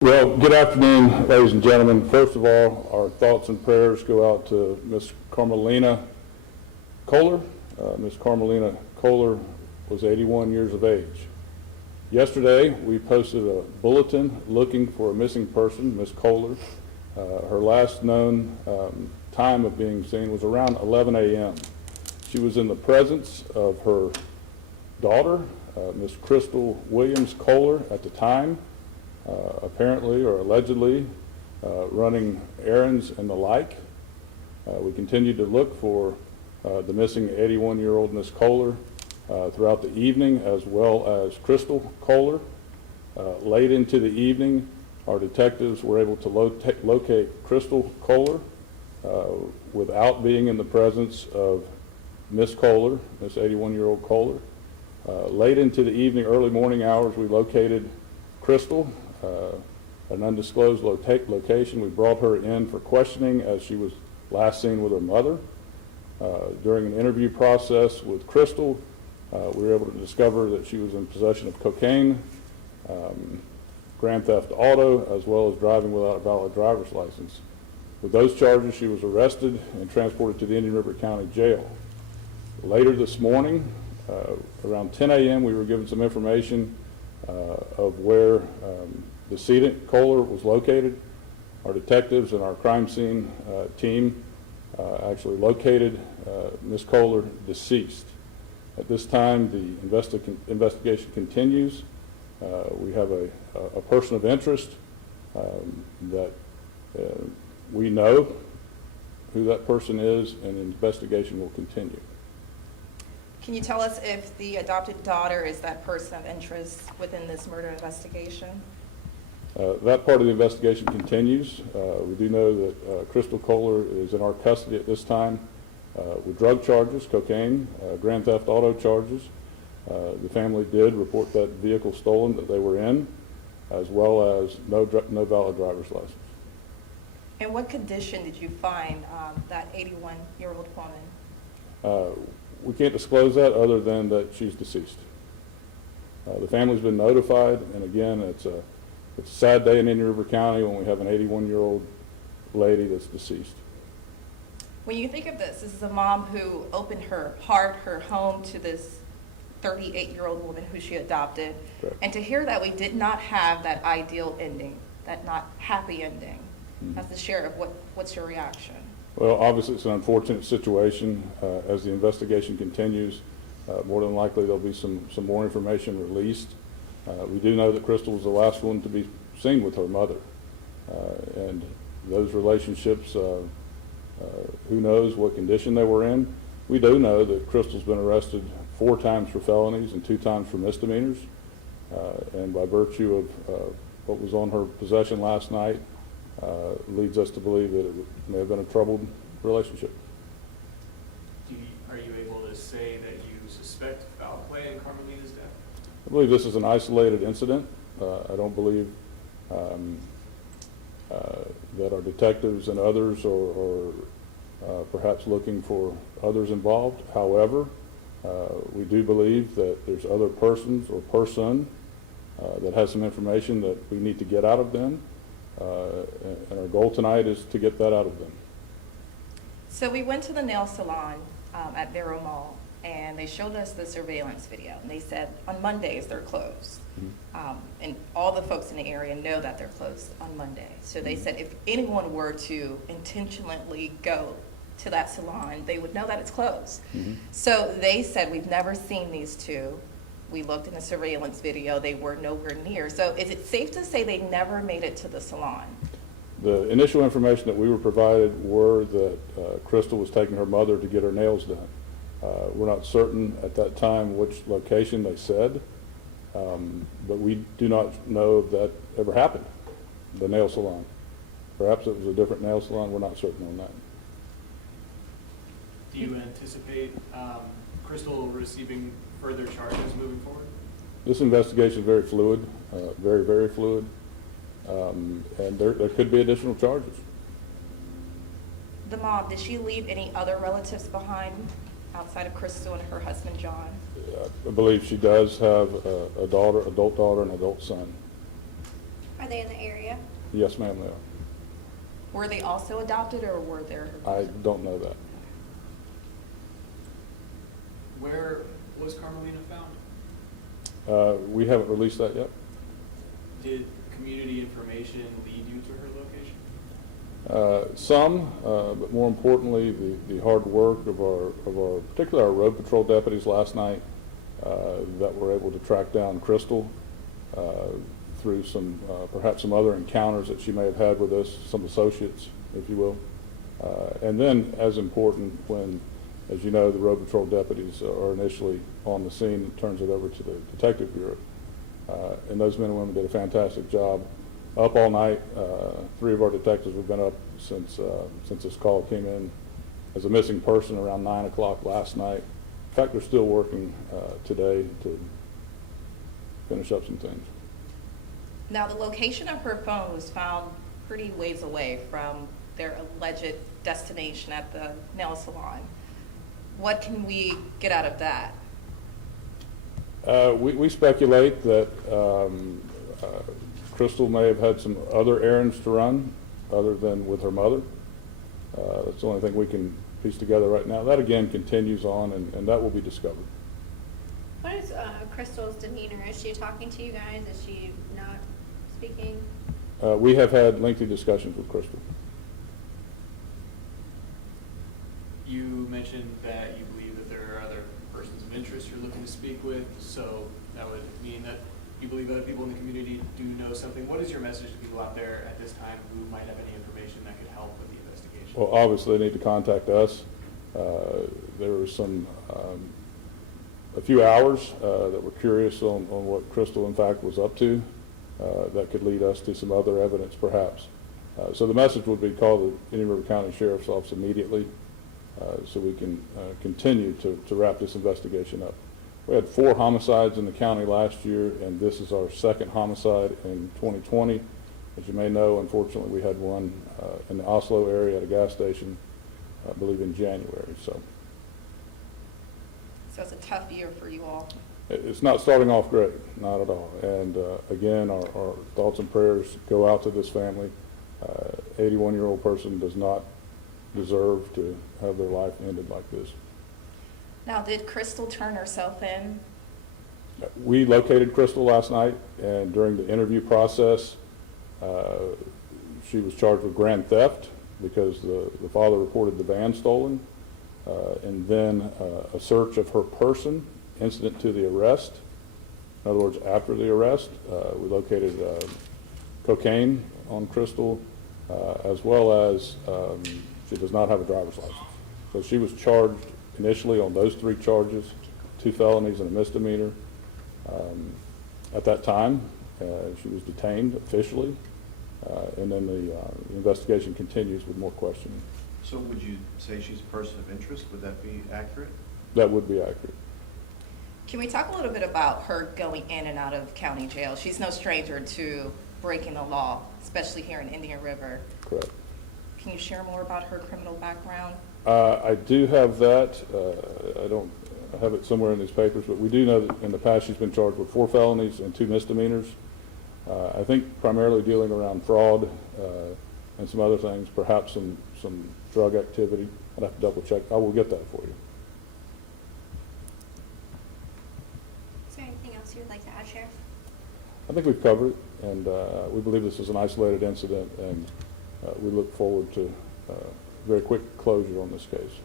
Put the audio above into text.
Well, good afternoon, ladies and gentlemen. First of all, our thoughts and prayers go out to Miss Carmelina Kohler. Miss Carmelina Kohler was 81 years of age. Yesterday, we posted a bulletin looking for a missing person, Miss Kohler. Her last known time of being seen was around 11 a.m. She was in the presence of her daughter, Miss Crystal Williams Kohler, at the time. Apparently or allegedly running errands and the like. We continue to look for the missing 81-year-old Miss Kohler throughout the evening, as well as Crystal Kohler. Late into the evening, our detectives were able to locate Crystal Kohler without being in the presence of Miss Kohler, Miss 81-year-old Kohler. Late into the evening, early morning hours, we located Crystal, an undisclosed location. We brought her in for questioning as she was last seen with her mother. During an interview process with Crystal, we were able to discover that she was in possession of cocaine, grand theft auto, as well as driving without a valid driver's license. With those charges, she was arrested and transported to the Indian River County Jail. Later this morning, around 10 a.m., we were given some information of where the decedent Kohler was located. Our detectives and our crime scene team actually located Ms. Kohler deceased. At this time, the investigation continues. We have a person of interest that we know who that person is, and the investigation will continue. Can you tell us if the adopted daughter is that person of interest within this murder investigation? That part of the investigation continues. We do know that Crystal Kohler is in our custody at this time with drug charges, cocaine, grand theft auto charges. The family did report that vehicle stolen that they were in, as well as no valid driver's license. In what condition did you find that 81-year-old woman? We can't disclose that other than that she's deceased. The family's been notified, and again, it's a sad day in Indian River County when we have an 81-year-old lady that's deceased. When you think of this is a mom who opened her heart, her home to this 38-year-old woman who she adopted. Correct. And to hear that we did not have that ideal ending, that not happy ending. As the sheriff, what's your reaction? Well, obviously it's an unfortunate situation. As the investigation continues, more than likely there'll be some more information released. We do know that Crystal was the last one to be seen with her mother. And those relationships, who knows what condition they were in. We do know that Crystal's been arrested 4 times for felonies and 2 times for misdemeanors. And by virtue of what was on her possession last night, leads us to believe that it may have been a troubled relationship. Are you able to say that you suspect foul play in Carmelina's death? I believe this is an isolated incident. I don't believe that our detectives and others are perhaps looking for others involved. However, we do believe that there's other persons or person that has some information that we need to get out of them. And our goal tonight is to get that out of them. So we went to the nail salon at Vero Mall, and they showed us the surveillance video. And they said on Mondays they're closed. And all the folks in the area know that they're closed on Monday. So they said if anyone were to intentionally go to that salon, they would know that it's closed. So they said, we've never seen these two. We looked in the surveillance video, they were nowhere near. So is it safe to say they never made it to the salon? The initial information that we were provided were that Crystal was taking her mother to get her nails done. We're not certain at that time which location they said, but we do not know if that ever happened, the nail salon. Perhaps it was a different nail salon, we're not certain on that. Do you anticipate Crystal receiving further charges moving forward? This investigation is very fluid, very, very fluid, and there could be additional charges. The mom, did she leave any other relatives behind outside of Crystal and her husband, John? I believe she does have a daughter, adult daughter, and adult son. Are they in the area? Yes, ma'am, they are. Were they also adopted, or were there? I don't know that. Where was Carmelina found? We haven't released that yet. Did community information lead you to her location? Some, but more importantly, the hard work of our, particularly our road patrol deputies last night, that were able to track down Crystal through some, perhaps some other encounters that she may have had with us, some associates, if you will. And then, as important, when, as you know, the road patrol deputies are initially on the scene, it turns it over to the detective bureau. And those men and women did a fantastic job. Up all night. 3 of our detectives have been up since this call came in as a missing person around 9 o'clock last night. In fact, they're still working today to finish up some things. Now, the location of her phone was found pretty ways away from their alleged destination at the nail salon. What can we get out of that? We speculate that Crystal may have had some other errands to run other than with her mother. That's the only thing we can piece together right now. That again continues on, and that will be discovered. What is Crystal's demeanor? Is she talking to you guys? Is she not speaking? We have had lengthy discussions with Crystal. You mentioned that you believe that there are other persons of interest you're looking to speak with, so that would mean that you believe other people in the community do know something. What is your message to people out there at this time who might have any information that could help with the investigation? Well, obviously they need to contact us. There was a few hours that were curious on what Crystal in fact was up to that could lead us to some other evidence perhaps. So the message would be call the Indian River County Sheriff's Office immediately so we can continue to wrap this investigation up. We had 4 homicides in the county last year, and this is our 2nd homicide in 2020. As you may know, unfortunately, we had one in the Oslo area at a gas station, I believe in January. So it's a tough year for you all. it's not starting off great, not at all. And again, our thoughts and prayers go out to this family. 81-year-old person does not deserve to have their life ended like this. Now, did Crystal turn herself in? We located Crystal last night, and during the interview process, she was charged with grand theft because the father reported the van stolen, and then a search of her person incident to the arrest. In other words, after the arrest, we located cocaine on Crystal, as well as she does not have a driver's license. So she was charged initially on those 3 charges, 2 felonies and a misdemeanor. At that time, she was detained officially, and then the investigation continues with more questioning. So would you say she's a person of interest? Would that be accurate? That would be accurate. Can we talk a little bit about her going in and out of county jail? She's no stranger to breaking the law, especially here in Indian River. Correct. Can you share more about her criminal background? I do have that. I don't have it somewhere in these papers, but we do know that in the past she's been charged with 4 felonies and 2 misdemeanors. I think primarily dealing around fraud and some other things, perhaps some drug activity. I'd have to double check. I will get that for you. Is there anything else you would like to add, Sheriff? I think we've covered it, and we believe this is an isolated incident, and we look forward to very quick closure on this case.